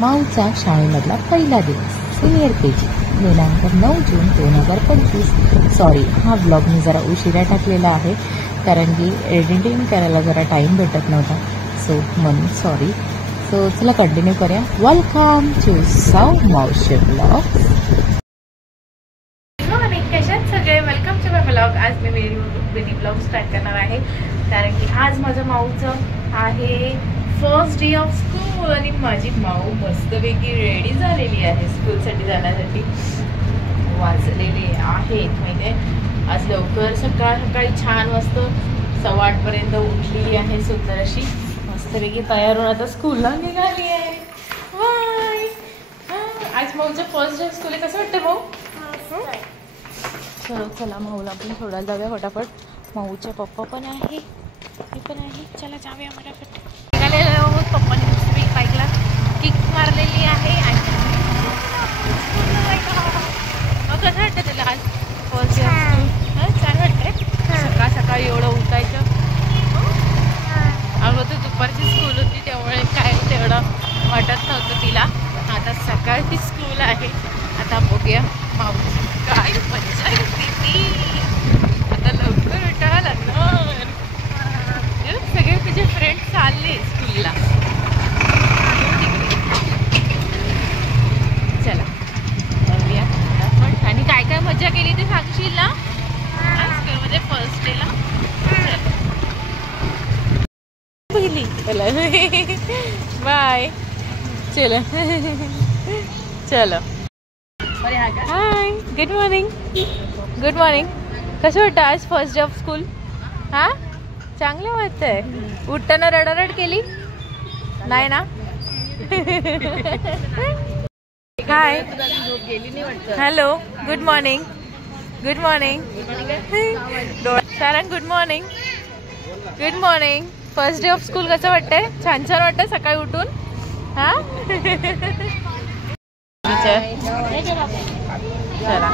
माऊचा शाळेमधला पहिला दिवस senior KG दिनांक 9 जून 2025. सॉरी, हा ब्लॉग मी जरा उशिरा टाकलेला आहे कारण की एडिटिंग करायला जरा टाईम भेटत नव्हता, सो म्हणून सॉरी. सो चला कंटिन्यू करूया. वेलकम टू साऊ मावशी ब्लॉग. कशात सगळे वेलकम टू माय ब्लॉग. आज मी मिनी ब्लॉग स्टार्ट करणार आहे कारण की आज माझ्या माऊचं आहे फर्स्ट डे ऑफ स्कूल आणि माझी माऊ मस्तपैकी रेडी झालेली आहे स्कूलसाठी जाण्यासाठी. वाजलेले आहेत म्हणजे आज लवकर सकाळी छान मस्त 7:15 पर्यंत उठलेली आहे. सुंदर अशी मस्तपैकी तयार होऊन आता स्कूलला निघाली आहे. वाय, आज माऊचं फर्स्ट डे ऑफ स्कूल आहे. कसं वाटतं माऊ? चला माऊला आपण सोडायला जाऊया फटाफट. माऊचे पप्पा पण आहे, मी पण आहे. चला जाऊया फटाफट. निघालेलो आहोत. पप्पाने मस्तपैकी बाईकला किक मारलेली आहे आणि मग कसं वाटतं त्याला आज फर्स्ट डे ऑफ स्कूल? छान वाटतंय. सकाळी एवढं उठायचं. अगं तर दुपारची स्कूल होती त्यामुळे काय तेवढं वाटत नव्हतं तिला. आता सकाळची स्कूल आहे. आता बघूया माऊ काय मजा येते ती. आता लवकर उठायला लागणार. सगळे तुझे फ्रेंड चालले स्कूलला. चला बघूया फटाफट. आणि काय काय मजा केली ते सांगशील ना स्कूलमध्ये फर्स्ट डेला? पहिली चला बाय. चलो चलो. हाय, गुड मॉर्निंग. Good morning. कसं वाटतं आज फर्स्ट डे ऑफ स्कूल? हां, चांगलं वाटतंय. उठताना रडारड केली नाही ना? Hi, hello, good morning. Good morning Sarang. Good morning. Good morning. First day of school कसं वाटतंय? छान छान वाटतं सकाळी उठून. हां चला.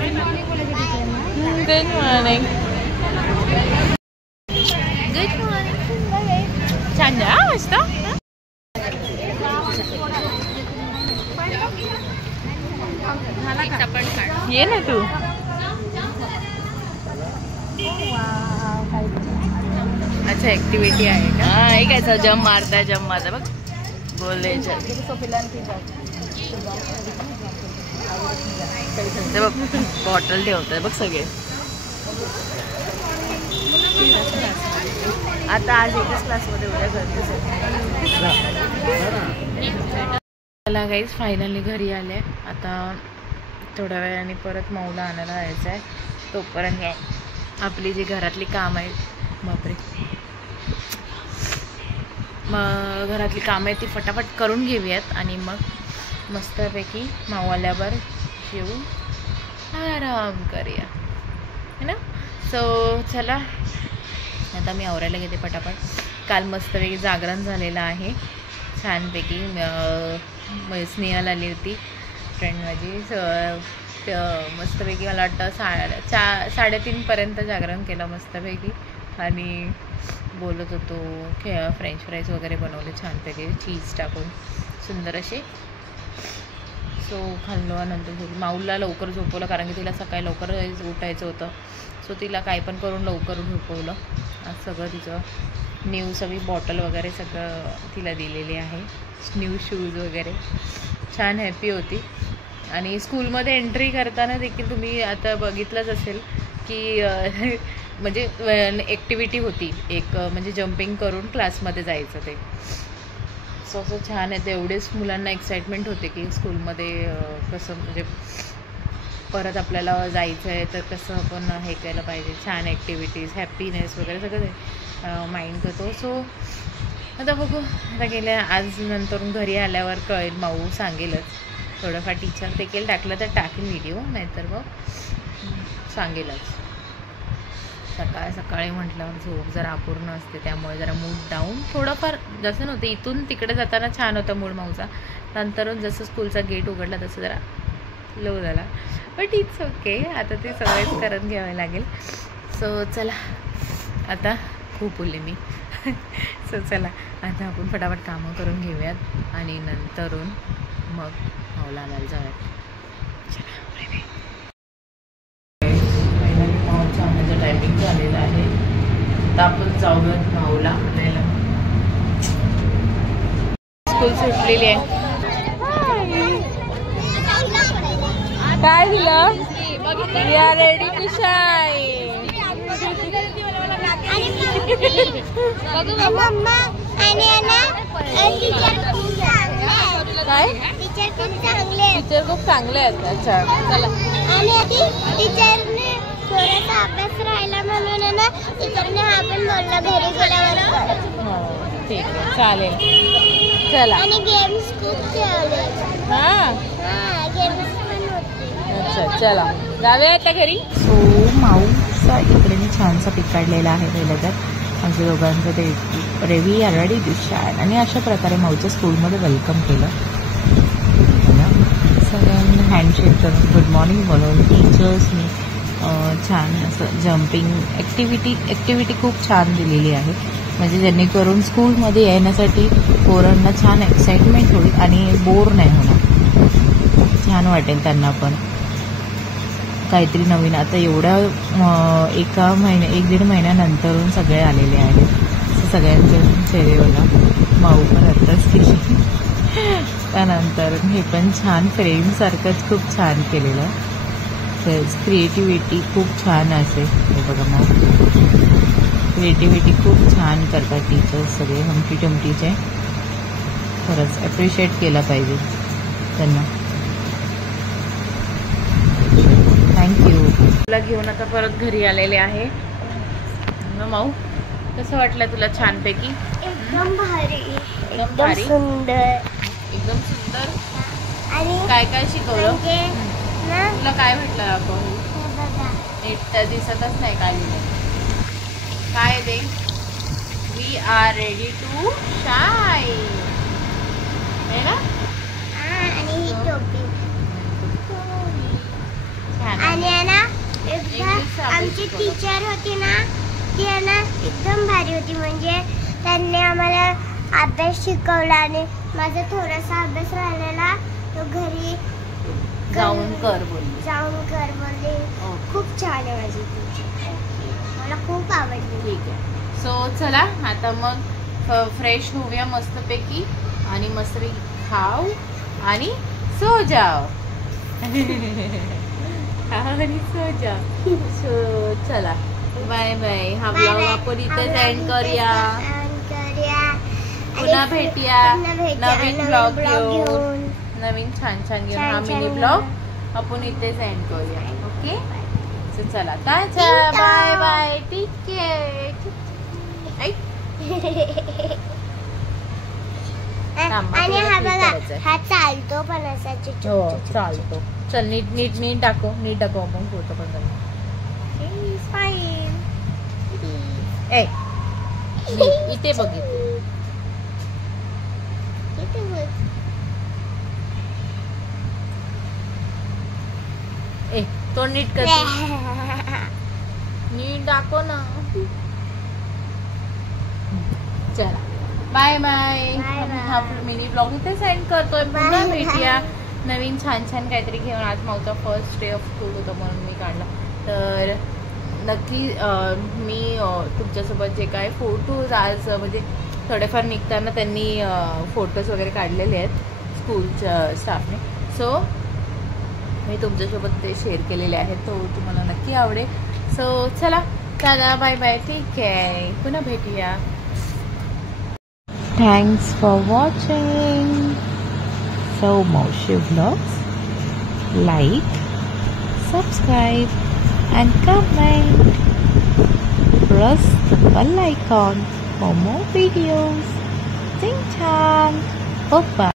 Good morning. Good morning. छान जा मस्त. ये ना तू. अच्छा ऍक्टिव्हिटी आहे का? हे काय जम मारताय बघ. बोले बघ बॉटल ठेवताय बघ सगळे. आता आज एकच क्लासमध्ये उद्या घरी. चला गाईज, फायनली घरी आले. आता थोड्या वेळाने परत माऊला आणायला जायचं आहे. तोपर्यंत आपली जी घरातली कामं आहेत, बापरे, मग घरातली कामं आहेत ती फटाफट करून घेऊयात आणि मग मस्तपैकी माऊ आल्यावर जेवून आराम करूया, है ना? सो चला आता मी आवरायला घेते पटापट. काल मस्तपैकी जागरण झालेलं आहे छानपैकी. स्नेहल आली होती फ्रेंड माझी. मस्तपैकी मला वाटतं 3:30पर्यंत जागरण केलं मस्तपैकी. आणि बोलत होतो फ्रेंच फ्राईज वगैरे बनवले छानपैकी चीज टाकून सुंदर असे. सो खाल्लो. नंतर माऊला लवकर झोपवलं कारण की तिला सकाळी लवकर उठायचं होतं. सो तिला काय पण करून लवकर झोपवलं. आज सगळं तिचं न्यू सगळी बॉटल वगैरे सगळं तिला दिलेली आहे. न्यू शूज वगैरे. छान हॅपी होती. आणि स्कूलमध्ये एंट्री करताना देखील तुम्ही आता बघितलंच असेल की म्हणजे ॲक्टिव्हिटी होती एक, म्हणजे जम्पिंग करून क्लासमध्ये जायचं ते. सो असं छान आहे. तेवढेच मुलांना एक्साइटमेंट होते की स्कूलमध्ये कसं म्हणजे परत आपल्याला जायचं आहे तर कसं आपण हे केलं पाहिजे. छान ॲक्टिव्हिटीज, हॅपीनेस वगैरे सगळं ते माइंड करतो. सो आता बघू आता गेल्या आज नंतर घरी आल्यावर कळेल. माऊ सांगेलच थोडंफार. टीचर देखील टाकलं तर टाकेन व्हिडिओ, नाहीतर मग सांगेलच. सकाळी म्हटल्यावर झोप जरा अपूर्ण असते त्यामुळे जरा मूड डाऊन थोडंफार. जसं नव्हतं इथून तिकडे जाताना छान होता मूड माऊचा. नंतरून जसं स्कूलचा गेट उघडला तसं जरा लो झाला. But it's okay. आता ते सवयच करून घ्यावं लागेल. सो चला आता खूप बोलले मी. सो चला आता आपण फटाफट कामं करून घेऊयात आणि नंतरून मग माऊला आणायला जाऊयात. फायनली माऊच्या आणायचं टायमिंग झालेलं आहे. आता आपण जाऊयात माऊला आणायला. स्कूल सुटलेली आहे. काय दिलं? We are ready to shine. काय टीचर खूप चांगले आहेत. अच्छा चला. टीचरने थोडासा अभ्यास राहिला म्हणून ना टीचरने हा पण बोलला घरी गेल्यावर. ठीक आहे चालेल. चला. आणि गेम्स खूप खेळले. हा गेम्स पण होते. अच्छा चला जाऊया आता घरी. सो माऊचा इकडे मी छानसा पिक काढलेला आहे पहिलं तर. आमच्या दोघांचं ते रेवी ऑलरेडी दिसतात आणि अशा प्रकारे माऊच्या स्कूलमध्ये वेलकम केलं. सगळ्यांना हँडशेक करून गुड मॉर्निंग बोलवून टीचर्सनी छान असं जम्पिंग ॲक्टिव्हिटी खूप छान दिलेली आहे. म्हणजे जेणेकरून स्कूलमध्ये येण्यासाठी पोरांना छान एक्साइटमेंट होईल आणि बोर नाही होणार. छान वाटेल त्यांना पण काहीतरी नवीन. आता एवढ्या 1-1.5 महिन्यानंतरून सगळे आलेले आहेत. सगळ्यांच्या चेहऱ्यावर माऊ पण आत्ताच केली. त्यानंतर हे पण छान फ्रेमसारखंच खूप छान केलेलं. क्रिएटिव्हिटी खूप छान असेल. हे बघा मग क्रिएटिव्हिटी खूप छान करतात टीचर्स सगळे हमटी टमटीचे. खरंच ॲप्रिशिएट केलं पाहिजे त्यांना. थँक्यू. तुला घेऊन आता परत घरी आलेले आहे ना माऊ. कसं वाटलं तुला छानपैकी? एकदम भारी, एकदम भारी? सुंदर, एकदम सुंदर. आणि काय काय शिकवलं? म्हणजे ना तुला काय भेटलं आपण? हे बघा नीट तर दिसतच नाही काय लिहिलं. काय दे? We are ready to shine है ना. आणि ही टोपी. छान. आणि आहे ना English एकदा आमची शिकवलं. टीचर होती ना ती आहे ना एकदम भारी होती. म्हणजे त्यांनी आम्हाला अभ्यास शिकवला आणि माझा थोडासा अभ्यास राहिलेला तो घरी जाऊन कर बोलली. जाऊन कर बोलली. ओके. खूप छान आहे माझी टीचर. मला खूप आवडली. ठीक आहे. सो चला आता मग फ्रेश होऊया मस्तपैकी आणि मस्त खाऊ आणि सो जाओ. आणि सो जाओ. सो चला बाय बाय. हा ब्लॉग आपण इथेच एंड करूया. पुन्हा भेटूया नवीन ब्लॉग घेऊन. नवीन छान छान घेऊन हा मिनी ब्लॉग आपण इथेच एंड करूया. ओके. सो चला tata bye bye. Take care. आणि हा बघा हा चालतो पण असा हो चालतो. चल नीट टाकू आपण फोटो पण करू. ए इथे बघितलं. ए तो नीट कर. नीट दाखव ना. चला बाय बाय. हा मिनी ब्लॉग इथे सेंड करतोय. पुन्हा भेटूया नवीन छान छान काहीतरी घेऊन. आज माऊचा फर्स्ट डे ऑफ स्कूल होता म्हणून मी काढला. तर नक्की मी तुमच्यासोबत जे काय फोटोज आज म्हणजे थोडेफार निघताना त्यांनी फोटोज वगैरे काढलेले आहेत स्कूलच्या स्टाफने. सो मी तुमच्यासोबत ते शेअर केलेले आहेत. तो तुम्हाला नक्की आवडेल. सो चला चला बाय बाय. ठीक आहे. पुन्हा भेटूया. Thanks for watching. So Maushi Vlogs. Like, subscribe and comment. Press the bell icon for more videos. Ting tang. Bye bye.